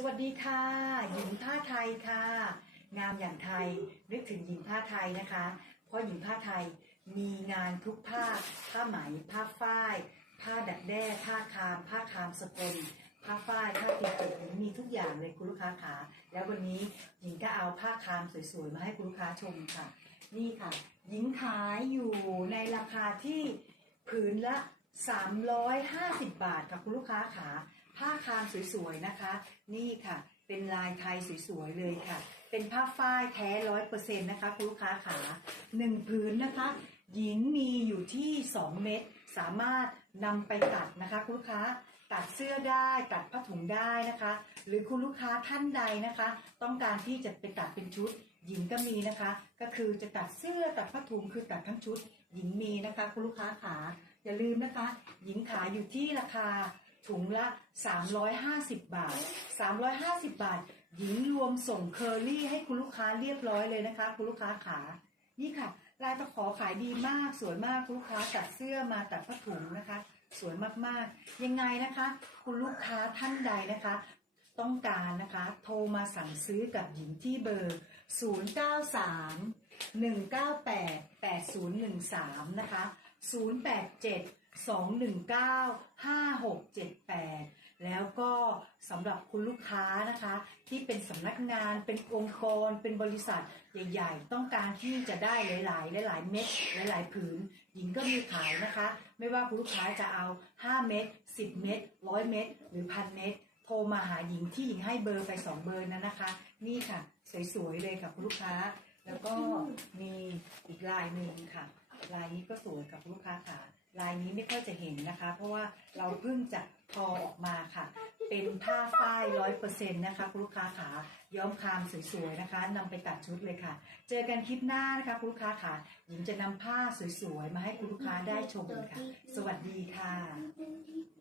สวัสดีค่ะ หญิงผ้าไทยค่ะ งามอย่างไทยนึกถึงหญิงผ้าไทยนะคะ เพราะหญิงผ้าไทยมีงานทุกผ้าผ้าไหม ผ้าฝ้าย ผ้าดักแด้ ผ้าคาม ผ้าคามสกลผ้าฝ้ายผ้าตีเก็บหญิงมีทุกอย่างเลยคุณลูกค้าขาแล้ววันนี้หญิงก็เอาผ้าคามสวยๆมาให้คุณลูกค้าชมค่ะ นี่ค่ะ หญิงขายอยู่ในราคาที่ผืนละ 350 บาทค่ะคุณลูกค้าขาผ้าคามสวยๆนะคะ นี่ค่ะ เป็นลายไทยสวยๆเลยค่ะ เป็นผ้าฝ้ายแท้ร้อยเปอร์เซ็นต์นะคะคุณลูกค้าขาหนึ่งผืนนะคะ หญิงมีอยู่ที่ 2 เม็ดสามารถนำไปตัดนะคะคุณลูกค้าตัดเสื้อได้ตัดผ้าถุงได้นะคะ หรือคุณลูกค้าท่านใดนะคะ ต้องการที่จะไปตัดเป็นชุด หญิงก็มีนะคะ ก็คือจะตัดเสื้อตัดผ้าถุงคือตัดทั้งชุด หญิงมีนะคะ คุณลูกค้าขา อย่าลืมนะคะ หญิงขายอยู่ที่ราคาถุงละ 350 บาท 350 บาท หญิงรวมส่งเคอรี่ให้คุณลูกค้าเรียบร้อยเลยนะคะ คุณลูกค้าขา นี่ค่ะ ลายตะขอขายดีมาก สวยมากคุณลูกค้าตัดเสื้อมาตัดผ้าถุงนะคะ สวยมากๆ ยังไงนะคะ คุณลูกค้าท่านใดนะคะ ต้องการนะคะ โทรมาสั่งซื้อกับหญิงที่เบอร์ 093 198 8013 นะคะ 087 219 5678 แล้วก็สำหรับคุณลูกค้านะคะ ที่เป็นสำนักงานเป็นองค์กร เป็นบริษัทใหญ่ ๆ ต้องการที่จะได้หลายๆ หลาย ๆ เม็ดหลาย ๆ ผืน หญิงก็มีขายนะคะ ไม่ว่าคุณลูกค้าจะเอา 5 เม็ด10 เม็ด100 เม็ดหรือพันเม็ดโทรมาหาหญิงที่หญิงให้เบอร์ไปสองเบอร์นั้นนะคะ นี่ค่ะ สวย ๆ เลยค่ะคุณลูกค้า แล้วก็มีอีกลายหนึ่งค่ะ ลายนี้ก็สวยกับคุณลูกค้าค่ะลายนี้ไม่ค่อยจะเห็นนะคะ เพราะว่าเราเพิ่งจะทอออกมาค่ะ เป็นผ้าฝ้ายร้อยเปอร์เซ็นต์นะคะคุณลูกค้าขาย้อมคามสวยๆนะคะนำไปตัดชุดเลยค่ะ เจอกันคลิปหน้านะคะคุณลูกค้าขาหญิงจะนำผ้าสวยๆมาให้คุณลูกค้าได้ชมกันค่ะ สวัสดีค่ะ